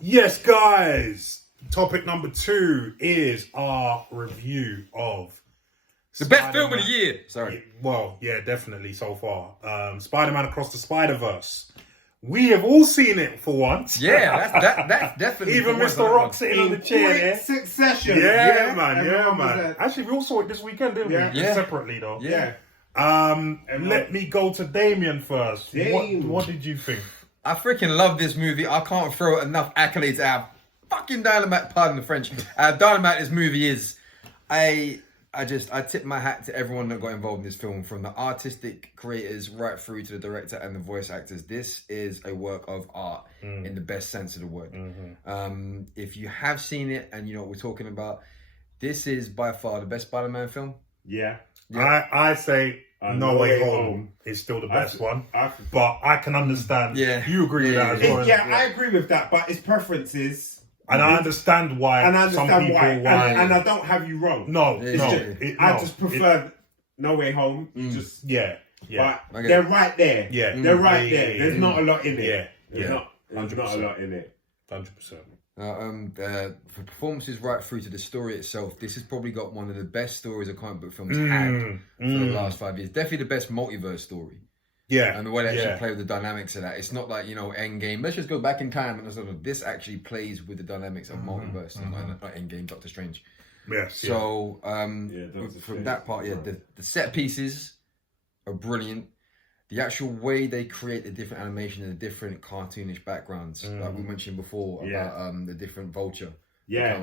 Yes, guys. Topic number 2 is our review of the best film of the year. Sorry. Well, yeah, definitely so far. Spider-Man Across the Spider-Verse. We have all seen it for once. Yeah, that's definitely. Even Mr. Rock sitting on the chair there. Succession. Yeah, man. Actually, we all saw it this weekend, didn't we? Yeah. Separately, though. Yeah. Let me go to Damien first. What did you think? I freaking love this movie. I can't throw enough accolades out. Fucking Dynamite, pardon the French. Dynamite, this movie is. I tip my hat to everyone that got involved in this film, from the artistic creators right through to the director and the voice actors. This is a work of art in the best sense of the word. Mm-hmm. If you have seen it and you know what we're talking about, this is by far the best Spider-Man film. Yeah. I say No Way Home is still the best one, but I can understand. Yeah, you agree with that as well. Yeah, I agree with that, but it's preferences. And I understand why. And I don't have you wrong. I just prefer No Way Home. But they're right there. Yeah, they're right there. There's not a lot in it. There's not a lot in it. 100%. For performances right through to the story itself, this has probably got one of the best stories a comic book film has had for the last 5 years. Definitely the best multiverse story. Yeah. And the way they actually play with the dynamics of that. It's not like, Endgame, let's just go back in time. And this actually plays with the dynamics of multiverse, and not Endgame, Doctor Strange. Yes. So, from that part, the set pieces are brilliant. The actual way they create the different animation and the different cartoonish backgrounds, like we mentioned before, about the different Vulture. Yeah.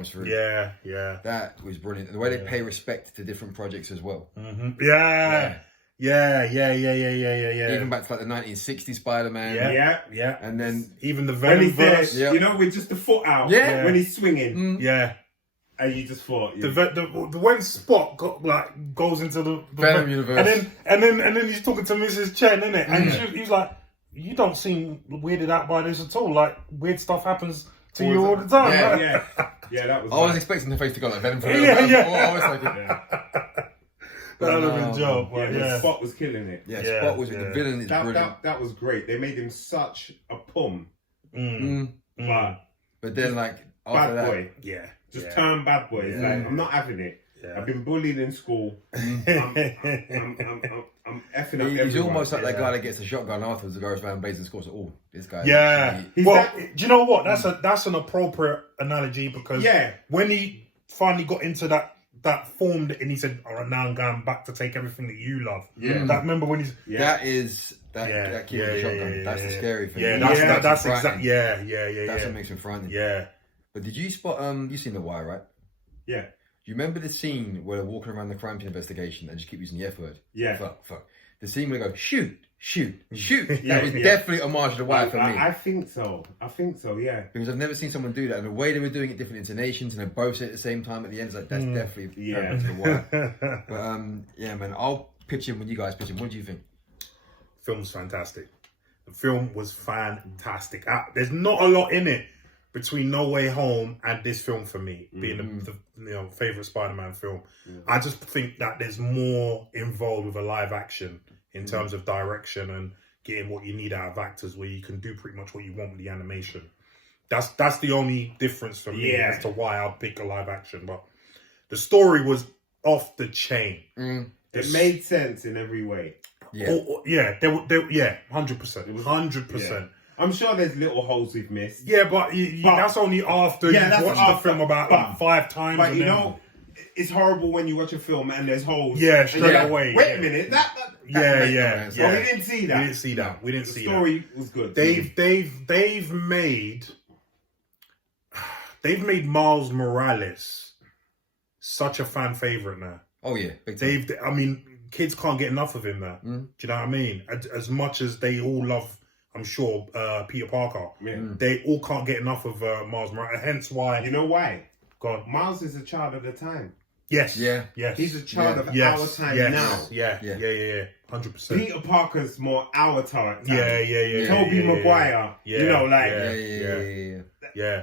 That was brilliant. And the way they pay respect to different projects as well. Mm-hmm. Yeah. Even back to like the 1960s Spider-Man. Yeah. And then even the Venom verse. With just the foot out. Yeah. When he's swinging. Yeah. And you just thought the when Spot goes into the Venom universe, and then he's talking to Mrs. Chen, innit? And he's like, "You don't seem weirded out by this at all. Like weird stuff happens to you all the time." Yeah, that was. I was expecting the face to go like Venom for I was like, that would have been joke. Spot was killing it. Spot was the villain. Is brilliant. That was great. They made him such a pum. But then like after bad boy. Just turn bad boy. It's like, I'm not having it. I've been bullied in school. I'm effing up everyone. He's almost like that guy that gets a shotgun afterwards and goes around blazing scores. Oh, this guy. Yeah. Well, do you know what? That's an appropriate analogy, because when he finally got into that form and he said, "All right, now I'm going back to take everything that you love." Yeah. That, remember when he's that kid with the shotgun. That's the scary thing. That's exactly. That's what makes him frightening. Yeah. But did you spot? You seen The Wire, right? Yeah. Do you remember the scene where they're walking around the crime scene investigation and just keep using the F word? Yeah. Fuck. The scene where they go shoot. That was definitely a homage to The Wire for me. I think so. Yeah. Because I've never seen someone do that, and the way they were doing it, different intonations, and they both say it at the same time at the end. It's like that's definitely to The Wire. But man, I'll pitch in when you guys pitch in. What do you think? Film's fantastic. The film was fantastic. There's not a lot in it between No Way Home and this film for me, being the favorite Spider-Man film. I just think that there's more involved with a live action in terms of direction and getting what you need out of actors, where you can do pretty much what you want with the animation. That's the only difference for me as to why I'll pick a live action. But the story was off the chain. It made sense in every way. 100%. It was 100%. I'm sure there's little holes we've missed. Yeah, but that's only after you've watched the film about 5 times. But it's horrible when you watch a film and there's holes. Yeah, straight away. Wait a minute. That we didn't see that. We didn't see that. The story was good. They've made Miles Morales such a fan favorite now. Oh yeah, kids can't get enough of him now. Do you know what I mean? As much as they all love, I'm sure, Peter Parker, they all can't get enough of Miles Morales. Hence why. You know why? Go on. Miles is a child of the time. Yes. Yeah. Yes. He's a child of our time now. Yeah. 100%. Peter Parker's more our time. Yeah. Tobey Maguire. Yeah.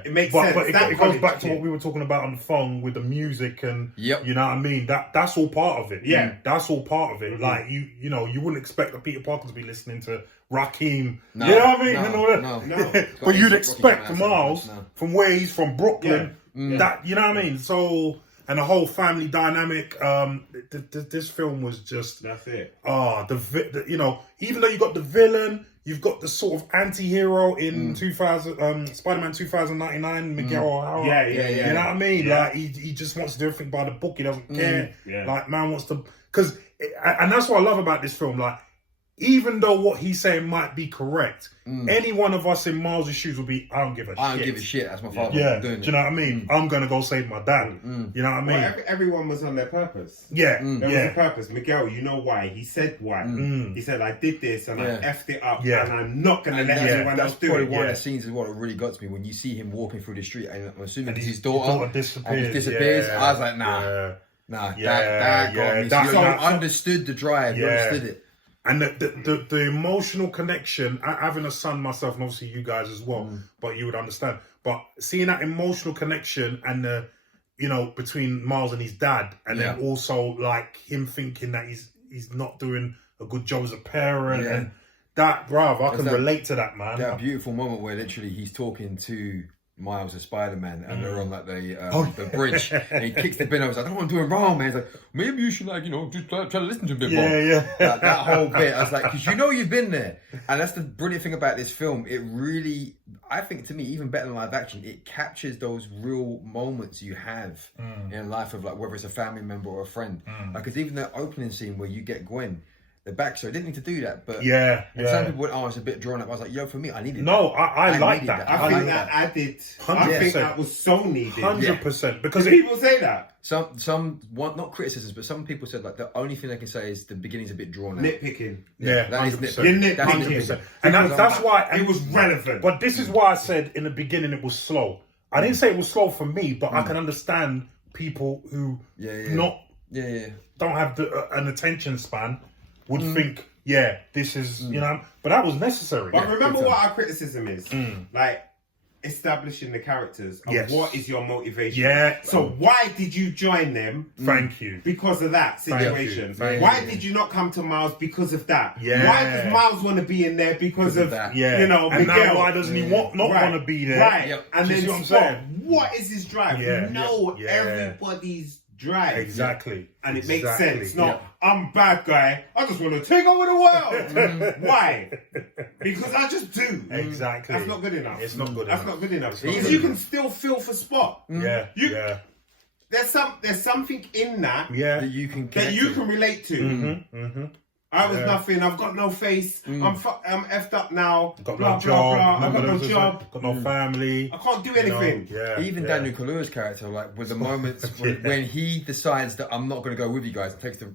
It makes sense. But it goes back to what we were talking about on the phone with the music and you know what I mean? That's all part of it. Yeah. That's all part of it. Like you wouldn't expect a Peter Parker to be listening to Raheem. You know what I mean? And all that. No. But you'd expect Miles from where he's from, Brooklyn. That, you know what I mean? So, and the whole family dynamic. This film was just. That's it. You know, even though you got the villain, you've got the sort of anti-hero in Spider-Man 2099, Miguel O'Hara. Yeah. You know what I mean? Yeah. Like he just wants to do everything by the book. He doesn't care. Yeah. Like man wants to, and that's what I love about this film. Like, even though what he's saying might be correct, any one of us in Miles' shoes would be, I don't give a shit. I don't give a shit. That's my father. Yeah. Doing Do you know what I mean? I'm gonna go save my dad. You know what I mean? Well, everyone was on their purpose. Yeah. There was a purpose. Miguel, you know why? He said why. He said, I did this and I effed it up and I'm not going to let anyone else do it. That's probably one of the scenes is what really got to me when you see him walking through the street and I'm assuming it's his daughter disappears. I was like, that got me. So you understood the drive. You understood it. And the emotional connection, having a son myself, and obviously you guys as well, but you would understand. But seeing that emotional connection and the, you know, between Miles and his dad, and then also like him thinking that he's not doing a good job as a parent, and that, bruv, I can relate to that, man. That beautiful moment where literally he's talking to Miles as Spider-Man and they're on like the bridge and he kicks the bin over. He's like, I don't want to do it wrong, man. He's like, maybe you should, like, you know, just try to listen to him a bit more. That whole bit, I was like, because you know you've been there. And that's the brilliant thing about this film. It really, I think to me, even better than live action, it captures those real moments you have in life of like, whether it's a family member or a friend. Like, it's even the opening scene where you get Gwen. The backstory didn't need to do that, but some people went, "Oh, it's a bit drawn up." I was like, "Yo, for me, I needed." No, I like that. I think that added. 100%. I think that was so needed. 100%. Because people say that. Some want not criticisms, but some people said like the only thing they can say is the beginning's a bit drawn out. Nitpicking. Yeah, that is nitpicking. 100%. And that's why it was relevant. But this is why I said in the beginning it was slow. I didn't say it was slow for me, but I can understand people who don't have an attention span. Would think, this is, you know, but that was necessary. But remember what our criticism is. Like, establishing the characters of what is your motivation. Yeah. So why did you join them? Thank you. Because of that situation. Why did you not come to Miles because of that? Yeah. Why does Miles want to be in there because of that? You know, and Miguel? Now why doesn't he not want to be there? Right. Yep. And then what I'm saying? What is his drive? You know everybody's drive. Exactly. And it makes sense. No, I'm a bad guy. I just want to take over the world. Why? Because I just do. Exactly. That's not good enough. It's not good enough. enough. That's not good enough. Because you can still feel for Spot. There's something in that that you can relate to. I was nothing. I've got no face. I'm effed up now. Got blah, no job. Blah, blah. I've got no job. Got no family. I can't do anything. Even Daniel Kaluuya's character, like with the moments when he decides that I'm not going to go with you guys, and takes the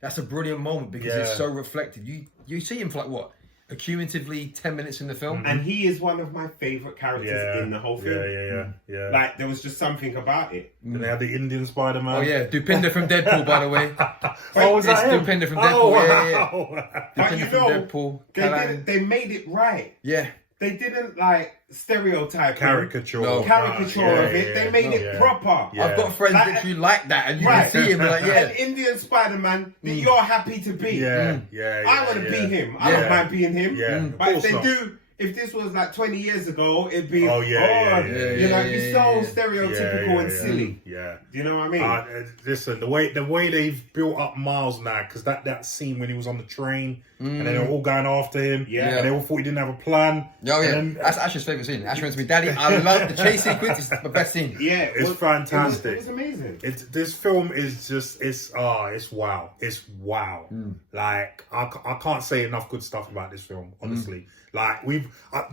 that's a brilliant moment because it's so reflective. You see him for like what? Cumulatively 10 minutes in the film, and he is one of my favorite characters in the whole film. Like there was just something about it. And they had the Indian Spider-Man. Oh yeah, Dupinder from Deadpool, by the way. Was that him? Dupinder from Deadpool. But Dupinder from Deadpool. They made it right. Yeah. They didn't like stereotype caricature of it. They made it proper. I've got friends that you like that, and you can see him like an Indian Spider-Man that you're happy to be. I want to be him. I don't mind being him. But if they do, if this was like 20 years ago, it'd be it'd be so stereotypical and silly. Do you know what I mean? Listen, the way they've built up Miles now, because that scene when he was on the train and then they were all going after him, and they all thought he didn't have a plan. That's Ash's favourite scene. Ash went to me, Daddy, I love the chase sequence. It's the best scene. It's fantastic. It was amazing. This film is just it's wow. It's wow. Like I can't say enough good stuff about this film, honestly. Like do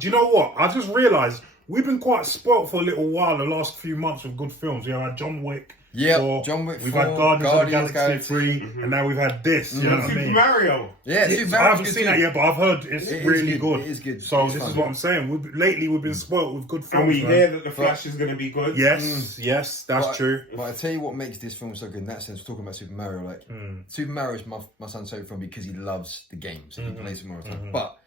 you know what? I just realised we've been quite spoilt for a little while the last few months with good films. We had John Wick. John Wick. We've had Guardians of the Galaxy 3, and now we've had this. You know what I mean? Super Mario. I haven't seen that yet, but I've heard it's really good. It is good. So this is what I'm saying. Lately, we've been spoilt with good films. And we hear that The Flash is going to be good. Yes, that's true. But I tell you what makes this film so good in that sense. Talking about Super Mario, like Super Mario is my son's favourite film because he loves the games and he plays Super Mario. But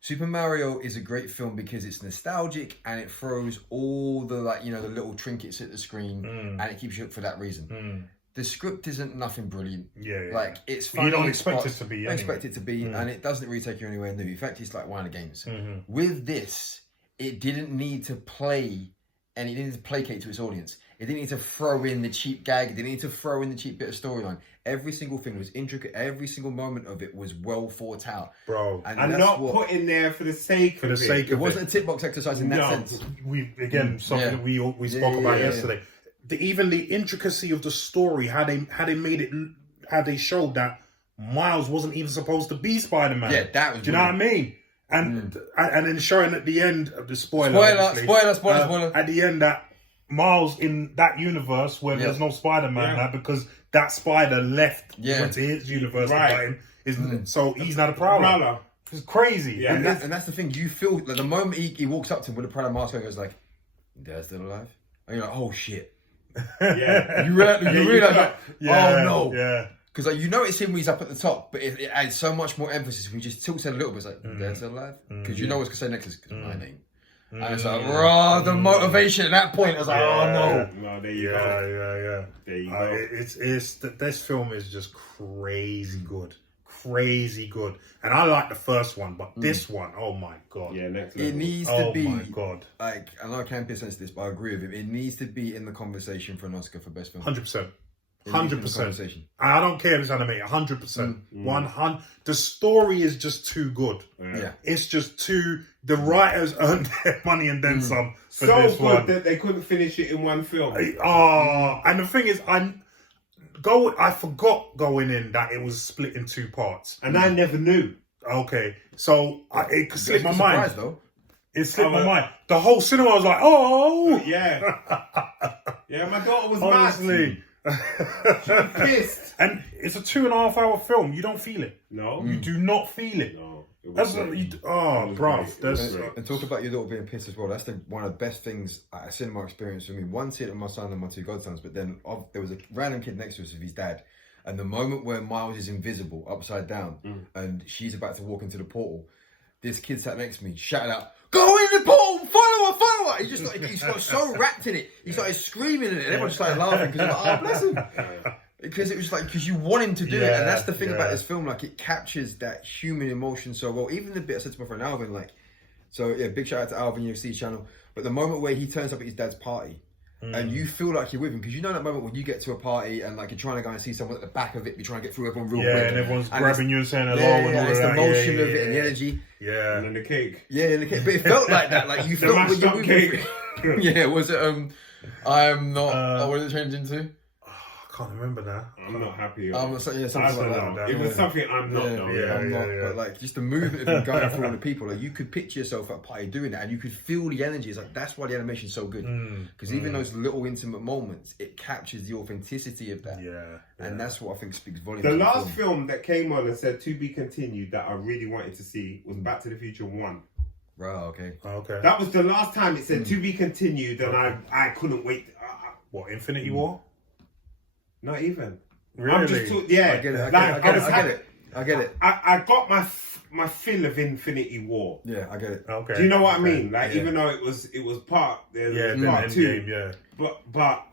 Super Mario is a great film because it's nostalgic and it throws all the the little trinkets at the screen and it keeps you up for that reason. the script isn't nothing brilliant. Yeah. Like, it's funny. You don't expect it to be. You don't expect it to be, and it doesn't really take you anywhere new. In fact, it's like one of the games. With this, it didn't need to play, and it didn't need to placate to its audience. It didn't need to throw in the cheap gag. It didn't need to throw in the cheap bit of storyline. Every single thing was intricate. Every single moment of it was well thought out. Bro. And not put in there for the sake of it. It wasn't a tick box exercise in that sense. Something that we spoke about yesterday. Even the intricacy of the story, how they showed that Miles wasn't even supposed to be Spider-Man. Yeah, that was. Do you know what I mean? And then showing at the end of the spoiler. At the end that Miles in that universe where there's no Spider-Man now because that spider went to his universe to fight him. So he's not a problem. It's crazy. Yeah, and that's the thing. You feel like the moment he walks up to him with a Prada mask on, he goes like, "Dad's still alive," and you're like, "Oh shit." Yeah, you realize like, oh no, yeah, because like you notice him when he's up at the top, but it adds so much more emphasis when he just tilts it a little bit. It's like, "Dad's still alive," because you know what's gonna say next is my name. And it's like, the motivation at that point. I was like, oh no. No, there you go. There you go. This film is just crazy good. And I like the first one, but this one, oh my god. Yeah, next level. It needs to be. Oh my god. Like, I know I can't piss into this, but I agree with him. It needs to be in the conversation for an Oscar for best film. 100%. 100%. I don't care if it's animated. 100%. 100. The story is just too good. Yeah. It's just too. The writers earned their money and then some for so this one. So good that they couldn't finish it in one film. And the thing is, I forgot going in that it was split in two parts, and I never knew. Okay, so it slipped my mind. Though. It slipped my mind. The whole cinema was like, oh yeah, yeah. My daughter was honestly. She was pissed. And it's a 2.5 hour film. You don't feel it. No. You do not feel it. No. That's bruv. And talk about your daughter being pissed as well. That's one of the best things a cinema experience for me. One, see it with my son and my two godsons, but then there was a random kid next to us with his dad. And the moment where Miles is invisible, upside down, and she's about to walk into the portal, this kid sat next to me, shouted out, "Go in the portal! Follow her!" He got so wrapped in it. He started screaming in it. And everyone started laughing because like, oh, bless him. Because it was like, because you want him to do it. And that's the thing about this film. Like, it captures that human emotion so well. Even the bit I said to my friend Alvin, like, so yeah, big shout out to Alvin, UFC channel. But the moment where he turns up at his dad's party, and you feel like you're with him, because you know that moment when you get to a party and like you're trying to go and see someone at the back of it, you're trying to get through everyone real quick. And everyone's grabbing you and saying hello. And it's the motion of it and the energy. Yeah. And then the cake. Yeah, and the cake. But it felt like that. Like you felt when you're cake. Yeah, was it I'm not what did it change into? I can't remember now. I'm not happy. Something like that. It was something I'm not. I'm not. But like just the movement of him going through all the people, like you could picture yourself at a party doing that, and you could feel the energy. It's like that's why the animation's so good, because even those little intimate moments, it captures the authenticity of that. And that's what I think speaks volumes. The last film that came on and said to be continued that I really wanted to see was Back to the Future 1. Right. Okay. That was the last time it said to be continued, and I couldn't wait. What, Infinity War? Not even. Really? I'm just I get it. I get it. I got my fill of Infinity War. Yeah, I get it. Okay. Do you know what I mean? Like even though it was part part 2. But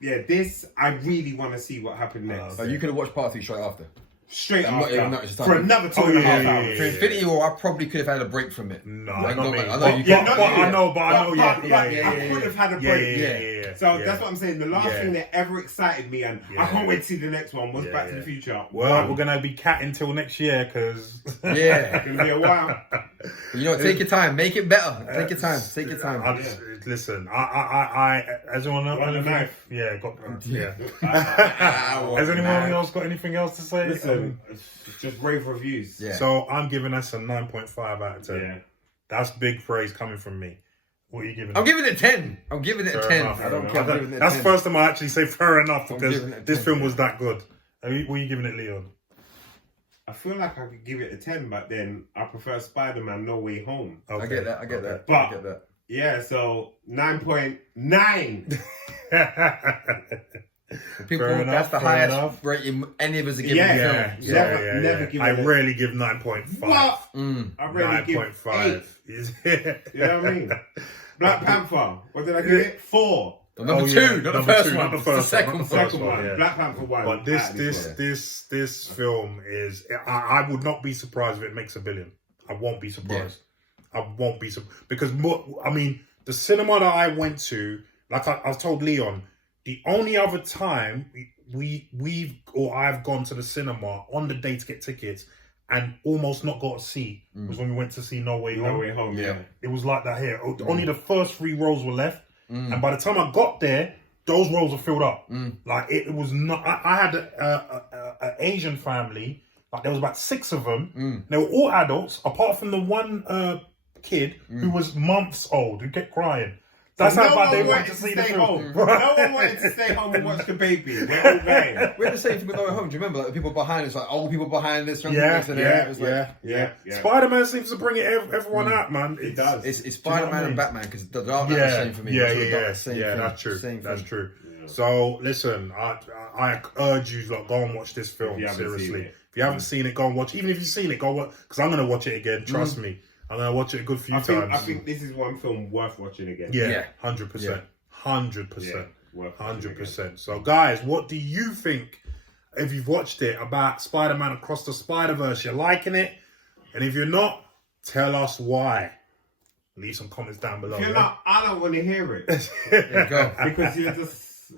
yeah, this I really want to see what happened next. But you could have watched part 2 straight after. Straight after. For another 2.5 hours. For Infinity War, I probably could have had a break from it. No, like, not me. I know you can't. I know. I could have had a break. Yeah. So that's what I'm saying. The last thing that ever excited me, and I can't wait to see the next one, was Back to the Future. Well, we're gonna be catting till next year because it's gonna be a while. You know, take your time, make it better. Take your time. Take your time. Listen, I as anyone else, got the knife. Has anyone else got anything else to say? Listen, just rave reviews. Yeah. So I'm giving us a 9.5 out of 10. Yeah. That's big praise coming from me. What are you giving it? I'm giving it a 10. I'm giving it a 10. I don't care. That's the first time I actually say fair enough because this film was that good. What are you giving it, Leon? I feel like I could give it a 10, but then I prefer Spider-Man No Way Home. Okay. I get that. But, I get that. Yeah, so 9.9. People, that's the highest rating any of us are giving the film. Never give it. I rarely give 9.5. What? I rarely give 8. You know what I mean? Black Panther. What did I give it? 4. Number two, not the first one. Not the first second one. Second one. Yeah. Black Panther 1. But this film is. I would not be surprised if it makes $1 billion. I won't be surprised. I won't be surprised because the cinema that I went to, like I told Leon, the only other time I've gone to the cinema on the day to get tickets and almost not got a seat was when we went to see No Way Home. No Way Home, yeah. It was like that here. Only the first 3 rows were left. And by the time I got there, those rows were filled up. Like it was not. I had an Asian family. Like there was about 6 of them. They were all adults, apart from the one kid who was months old who kept crying. That's how bad they wanted to see the film. No one wanted to stay home and watch the baby. We're all going. We had the same thing with No Way Home. Do you remember? Like the people behind us, like old people behind us. Yeah. Spider-Man seems to bring everyone out, man. It does. It's Spider-Man and Batman because they're not the same for me. That's true. That's true. So listen, I urge you to go and watch this film. Seriously, if you haven't seen it, go and watch. Even if you've seen it, go watch because I'm gonna watch it again. Trust me. I'm gonna watch it a good few times. I think this is one film worth watching again. Yeah, 100%, 100%. So, guys, what do you think? If you've watched it about Spider-Man Across the Spider-Verse, you're liking it, and if you're not, tell us why. Leave some comments down below. If you're not, I don't want to hear it. Go Because you're just